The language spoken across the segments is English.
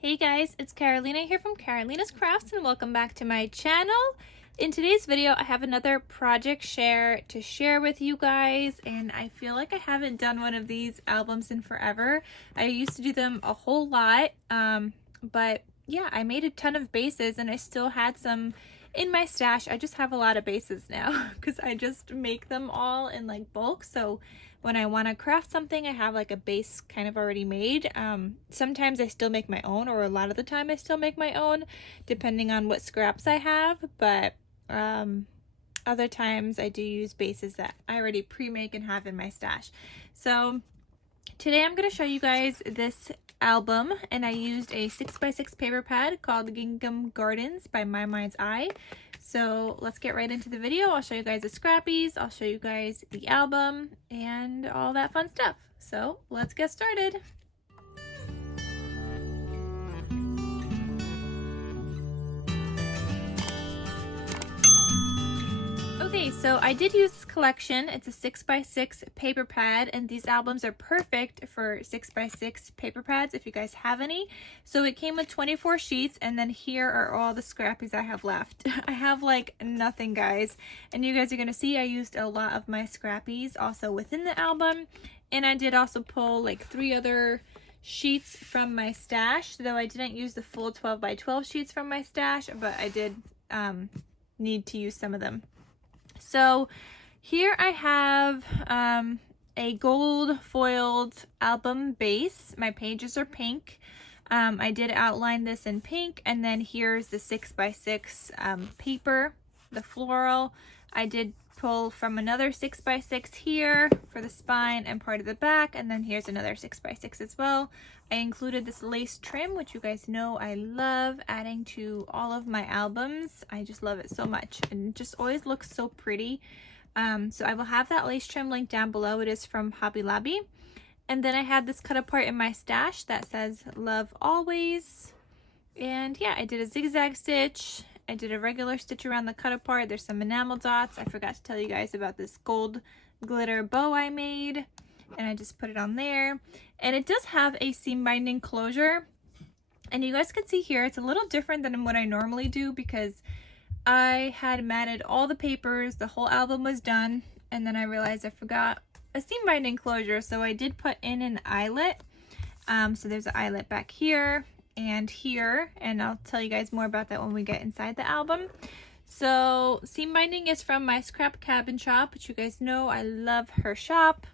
Hey guys, it's Carolina here from KarolinasKrafts and welcome back to my channel. In today's video, I have another project share to share with you guys, and I feel like I haven't done one of these albums in forever. I used to do them a whole lot, but yeah, I made a ton of bases and I still had some in my stash. I just have a lot of bases now because I just make them all in like bulk. So when I want to craft something, I have like a base kind of already made. Sometimes I still make my own, or a lot of the time I still make my own, depending on what scraps I have. But other times I do use bases that I already pre-make and have in my stash. So today I'm going to show you guys this album, and I used a 6x6 paper pad called Gingham Gardens by My Mind's Eye. So let's get right into the video. I'll show you guys the scrappies, I'll show you guys the album, and all that fun stuff. So let's get started. Okay, so I did use this collection. It's a 6x6 paper pad, and these albums are perfect for 6x6 paper pads if you guys have any. So it came with 24 sheets, and then here are all the scrappies I have left. I have like nothing, guys, and you guys are gonna see I used a lot of my scrappies also within the album, and I did also pull like 3 other sheets from my stash, though I didn't use the full 12x12 sheets from my stash, but I did need to use some of them. So here I have a gold foiled album base. My pages are pink. I did outline this in pink, and then here's the 6x6 paper, the floral. I did pull from another 6x6 here for the spine and part of the back, and then here's another 6x6 as well. I included this lace trim, which you guys know I love adding to all of my albums. I just love it so much, and it just always looks so pretty. So I will have that lace trim linked down below. It is from Hobby Lobby. And then I had this cut apart in my stash that says love always. And yeah, I did a zigzag stitch. I did a regular stitch around the cut apart. There's some enamel dots. I forgot to tell you guys about this gold glitter bow I made, and I just put it on there. And it does have a seam binding closure, and you guys can see here it's a little different than what I normally do because I had matted all the papers, the whole album was done, and then I realized I forgot a seam binding closure, so I did put in an eyelet. So there's an eyelet back here and here, and I'll tell you guys more about that when we get inside the album. So seam binding is from my scrap cabin shop, which you guys know I love her shop.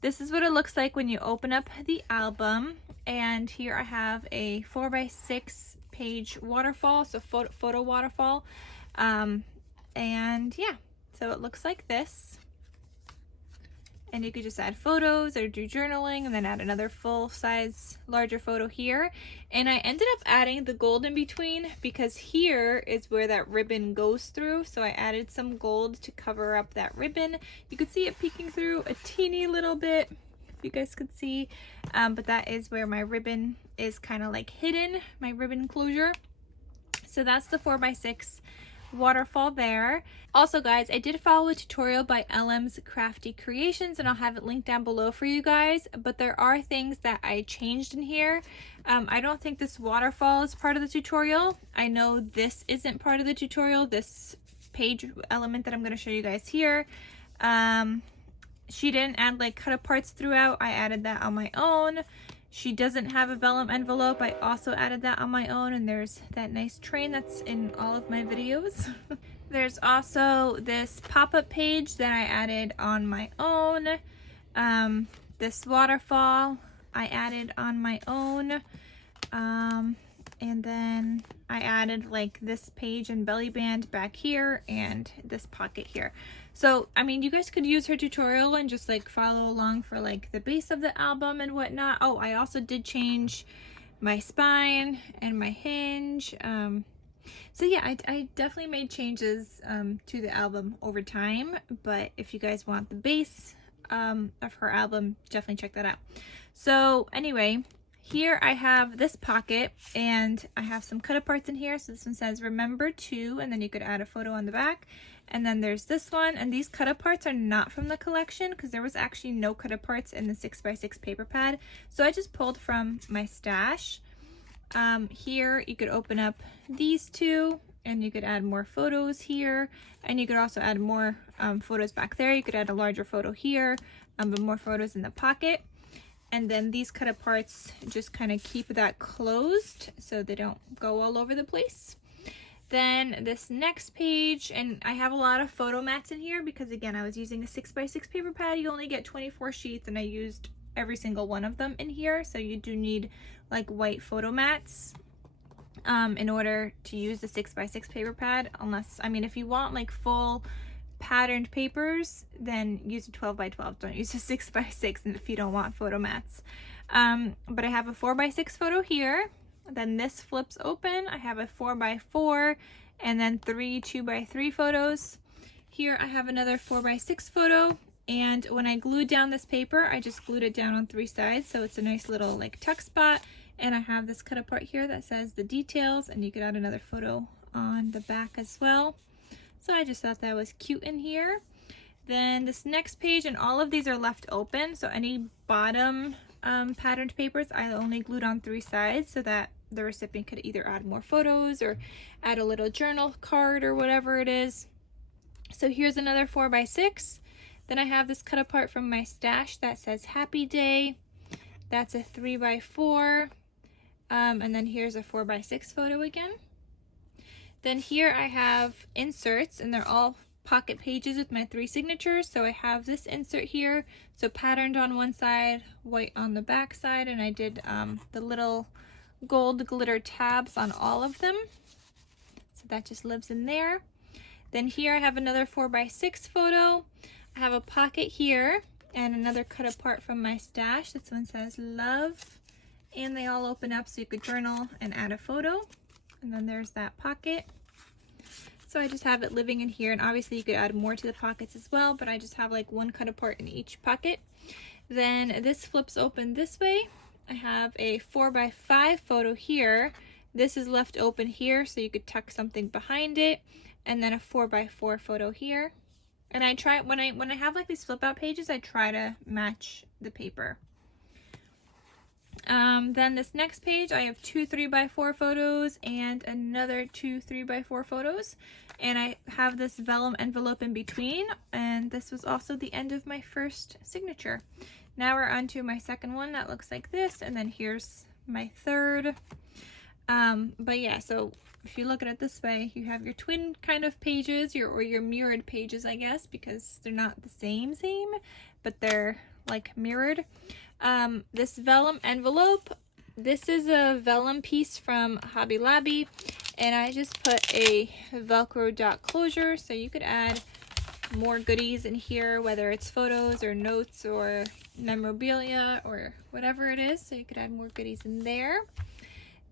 This is what it looks like when you open up the album, and here I have a 4x6 page waterfall, so photo waterfall, and yeah, so it looks like this. And you could just add photos or do journaling and then add another full-size larger photo here. And I ended up adding the gold in between because here is where that ribbon goes through. So I added some gold to cover up that ribbon. You could see it peeking through a teeny little bit, if you guys could see. But that is where my ribbon is kind of like hidden, my ribbon closure. So that's the 4x6 waterfall there. Also guys, I did follow a tutorial by LM's Crafty Creations, and I'll have it linked down below for you guys, but there are things that I changed in here. I don't think this waterfall is part of the tutorial. I know this isn't part of the tutorial, this page element that I'm going to show you guys here. She didn't add like cut aparts throughout. I added that on my own. She doesn't have a vellum envelope. I also added that on my own, and there's that nice train that's in all of my videos. There's also this pop-up page that I added on my own. This waterfall I added on my own. And then I added like this page and belly band back here and this pocket here. So, I mean, you guys could use her tutorial and just like follow along for like the base of the album and whatnot. Oh, I also did change my spine and my hinge. So yeah, I definitely made changes to the album over time, but if you guys want the base of her album, definitely check that out. So anyway, here I have this pocket, and I have some cut aparts in here. So this one says remember to, and then you could add a photo on the back. And then there's this one, and these cut aparts are not from the collection because there was actually no cut aparts in the 6x6 paper pad. So I just pulled from my stash. Here you could open up these two and you could add more photos here, and you could also add more photos back there. You could add a larger photo here, but more photos in the pocket. And then these cut aparts just kind of keep that closed so they don't go all over the place. Then this next page, and I have a lot of photo mats in here because again, I was using a 6x6 paper pad. You only get 24 sheets and I used every single one of them in here. So you do need like white photo mats in order to use the 6x6 paper pad. Unless, I mean, if you want like full patterned papers, then use a 12x12. Don't use a 6x6 if you don't want photo mats. But I have a 4x6 photo here. Then this flips open. I have a 4x4 and then 3 2x3 photos. Here I have another 4x6 photo, and when I glued down this paper, I just glued it down on 3 sides, so it's a nice little like tuck spot. And I have this cut apart here that says the details, and you could add another photo on the back as well. So I just thought that was cute in here. Then this next page, and all of these are left open, so any bottom patterned papers I only glued on 3 sides so that the recipient could either add more photos or add a little journal card or whatever it is. So here's another 4x6. Then I have this cut apart from my stash that says happy day. That's a 3x4. And then here's a 4x6 photo again. Then here I have inserts, and they're all pocket pages with my 3 signatures. So I have this insert here, so patterned on one side, white on the back side, and I did the little gold glitter tabs on all of them. So that just lives in there. Then here I have another 4x6 photo. I have a pocket here and another cut apart from my stash. This one says love, and they all open up so you could journal and add a photo. And then there's that pocket. So I just have it living in here, and obviously you could add more to the pockets as well, but I just have like one cut apart in each pocket. Then this flips open this way. I have a 4x5 photo here. This is left open here so you could tuck something behind it, and then a 4x4 photo here. And I try, when I have like these flip out pages, I try to match the paper. Then this next page, I have 2 3x4 photos and another 2 3x4 photos, and I have this vellum envelope in between, and this was also the end of my first signature. Now we're on to my second one that looks like this, and then here's my third. But yeah, so if you look at it this way, you have your twin kind of pages, or your mirrored pages, I guess, because they're not the same, but they're like mirrored. This vellum envelope, this is a vellum piece from Hobby Lobby, and I just put a Velcro dot closure, so you could add more goodies in here, whether it's photos or notes or memorabilia or whatever it is, so you could add more goodies in there.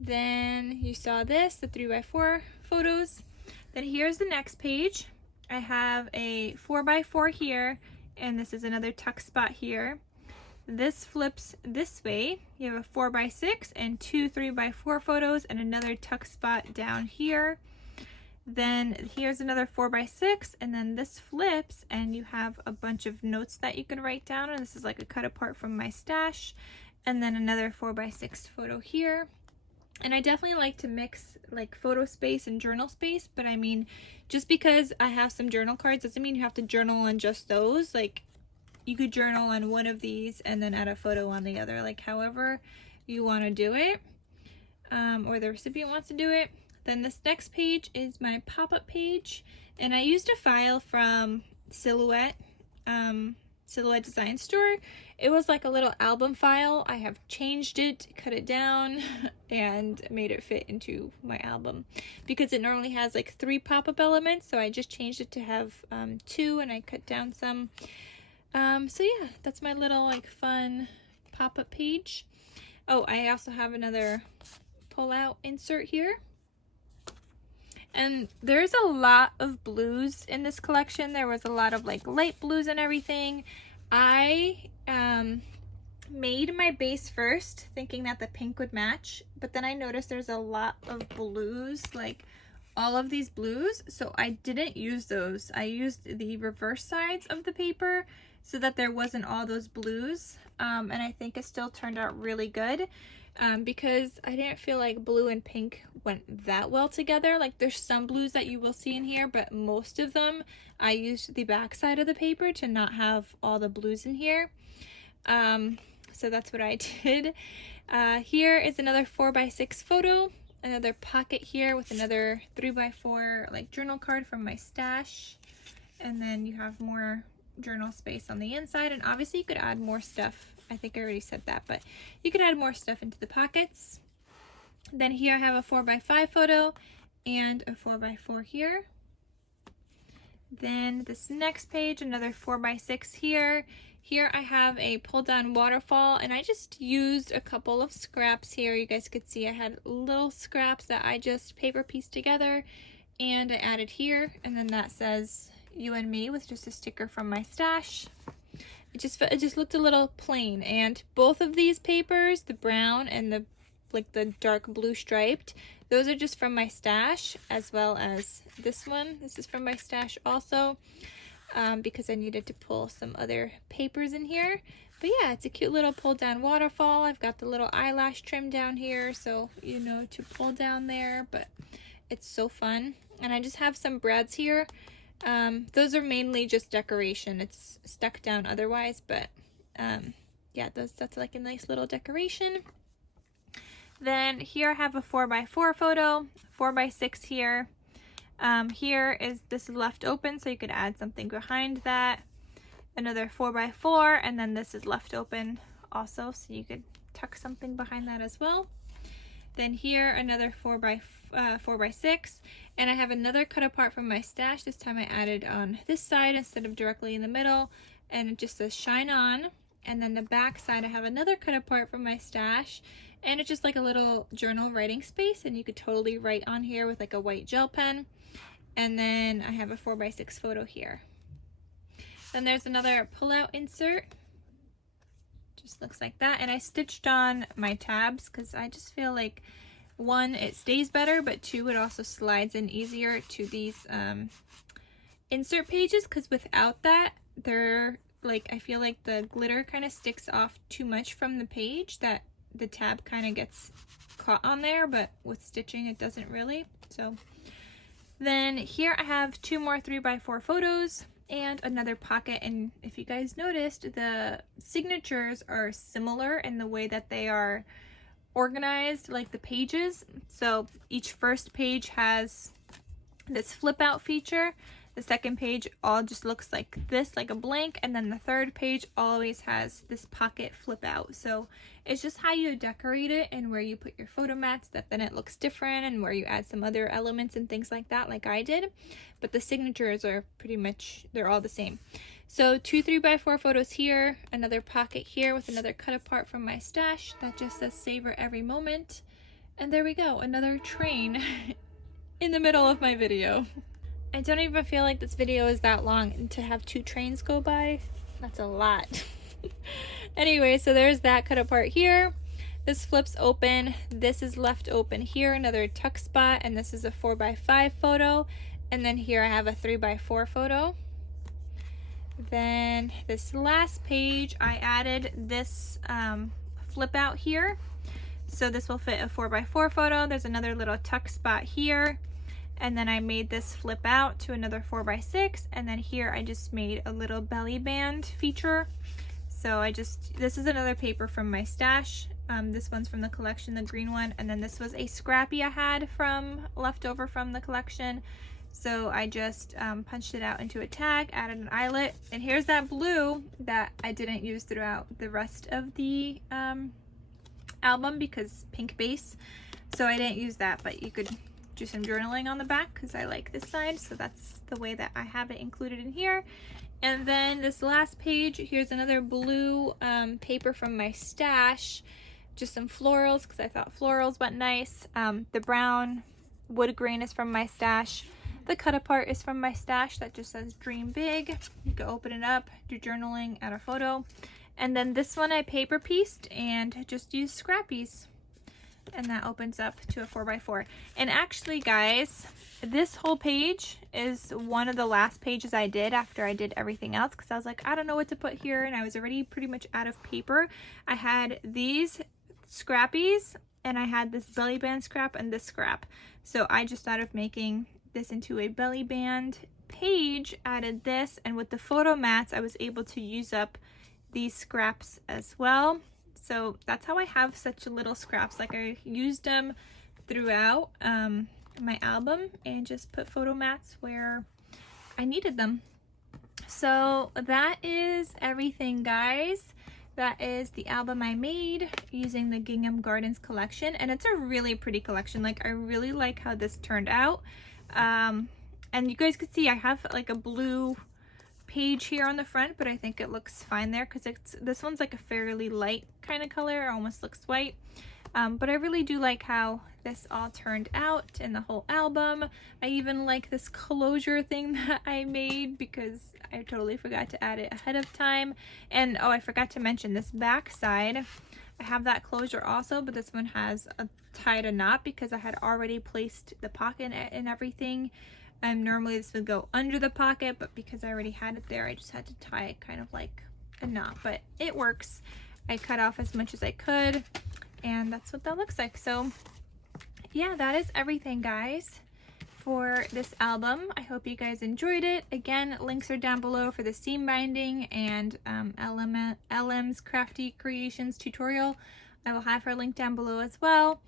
Then you saw this, the 3x4 photos. Then here's the next page. I have a 4x4 here, and this is another tuck spot here. This flips this way. You have a 4x6 and 2 3x4 photos and another tuck spot down here. Then here's another 4x6, and then this flips and you have a bunch of notes that you can write down, and this is like a cut apart from my stash. And then another 4x6 photo here. And I definitely like to mix like photo space and journal space, but I mean, just because I have some journal cards doesn't mean you have to journal on just those. Like, you could journal on one of these and then add a photo on the other, like however you want to do it, or the recipient wants to do it. Then this next page is my pop-up page, and I used a file from Silhouette Design Store. It was like a little album file. I have changed it, cut it down, and made it fit into my album because it normally has like 3 pop-up elements, so I just changed it to have 2, and I cut down some. So yeah, that's my little like fun pop-up page. Oh, I also have another pull-out insert here. And there's a lot of blues in this collection. There was a lot of like light blues and everything. I made my base first thinking that the pink would match, but then I noticed there's a lot of blues, like all of these blues, so I didn't use those. I used the reverse sides of the paper so that there wasn't all those blues, and I think it still turned out really good. because I didn't feel like blue and pink went that well together. Like there's some blues that you will see in here, but most of them I used the back side of the paper to not have all the blues in here. So that's what I did. Here is another 4x6 photo, another pocket here with another 3x4 like journal card from my stash, and then you have more journal space on the inside, and obviously you could add more stuff. I think I already said that, but you could add more stuff into the pockets. Then here I have a 4x5 photo and a 4x4 here. Then this next page, another 4x6 here. Here I have a pull down waterfall, and I just used a couple of scraps here. You guys could see I had little scraps that I just paper pieced together and I added here, and then that says you and me with just a sticker from my stash. It just looked a little plain, and both of these papers, the brown and the dark blue striped, those are just from my stash, as well as this one. This is from my stash also, because I needed to pull some other papers in here. But yeah, it's a cute little pull down waterfall. I've got the little eyelash trim down here, so you know to pull down there, but it's so fun. And I just have some brads here. Those are mainly just decoration. It's stuck down otherwise, but yeah, that's like a nice little decoration. Then here I have a 4x4 photo, 4x6 here. This is left open, so you could add something behind that. Another 4x4, and then this is left open also, so you could tuck something behind that as well. Then here, another 4x6, and I have another cut apart from my stash. This time I added on this side instead of directly in the middle, and it just says shine on. And then the back side I have another cut apart from my stash, and it's just like a little journal writing space, and you could totally write on here with like a white gel pen. And then I have a 4x6 photo here. Then there's another pull-out insert. Just looks like that, and I stitched on my tabs because I just feel like, one, it stays better, but two, it also slides in easier to these insert pages, because without that, they're like, I feel like the glitter kind of sticks off too much from the page, that the tab kind of gets caught on there, but with stitching it doesn't really. So then here I have two more 3x4 photos and another pocket, and if you guys noticed, the signatures are similar in the way that they are organized, like the pages. So each first page has this flip out feature, the second page all just looks like this, like a blank, and then the third page always has this pocket flip out. So it's just how you decorate it and where you put your photo mats that then it looks different, and where you add some other elements and things like that, like I did. But the signatures are pretty much, they're all the same. So two 3x4 photos here, another pocket here with another cut apart from my stash that just says savor every moment. And there we go, another train in the middle of my video. I don't even feel like this video is that long, and to have two trains go by, that's a lot. Anyway, so there's that cut apart here. This flips open, this is left open here, another tuck spot, and this is a 4x5 photo. And then here I have a 3x4 photo. Then this last page, I added this flip out here. So this will fit a 4x4 photo. There's another little tuck spot here. And then I made this flip out to another 4x6. And then here I just made a little belly band feature. So this is another paper from my stash. This one's from the collection, the green one. And then this was a scrappy I had left over from the collection. So I just punched it out into a tag, added an eyelet, and here's that blue that I didn't use throughout the rest of the album because pink base. So I didn't use that, but you could do some journaling on the back because I like this side. So that's the way that I have it included in here. And then this last page, here's another blue paper from my stash. Just some florals because I thought florals went nice. The brown wood grain is from my stash. The cut apart is from my stash that just says dream big. You can open it up, do journaling, add a photo. And then this one I paper pieced and just used scrappies. And that opens up to a 4x4. And actually guys, this whole page is one of the last pages I did after I did everything else, because I was like, I don't know what to put here, and I was already pretty much out of paper. I had these scrappies, and I had this belly band scrap and this scrap. So I just thought of making this into a belly band page, added this, and with the photo mats I was able to use up these scraps as well. So that's how I have such little scraps. Like, I used them throughout my album and just put photo mats where I needed them. So that is everything, guys. That is the album I made using the Gingham Gardens collection, and it's a really pretty collection. Like, I really like how this turned out. And you guys can see I have like a blue page here on the front, but I think it looks fine there because this one's like a fairly light kind of color, almost looks white. But I really do like how this all turned out in the whole album. I even like this closure thing that I made because I totally forgot to add it ahead of time. And oh, I forgot to mention this back side. I have that closure also, but this one has tied a knot because I had already placed the pocket and everything. Normally this would go under the pocket, but because I already had it there, I just had to tie it kind of like a knot, but it works. I cut off as much as I could, and that's what that looks like. So yeah, that is everything, guys, for this album. I hope you guys enjoyed it. Again, links are down below for the seam binding and LM's Crafty Creations tutorial. I will have her link down below as well.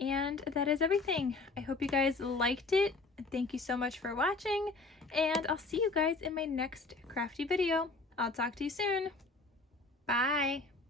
And that is everything. I hope you guys liked it. Thank you so much for watching, and I'll see you guys in my next crafty video. I'll talk to you soon. Bye.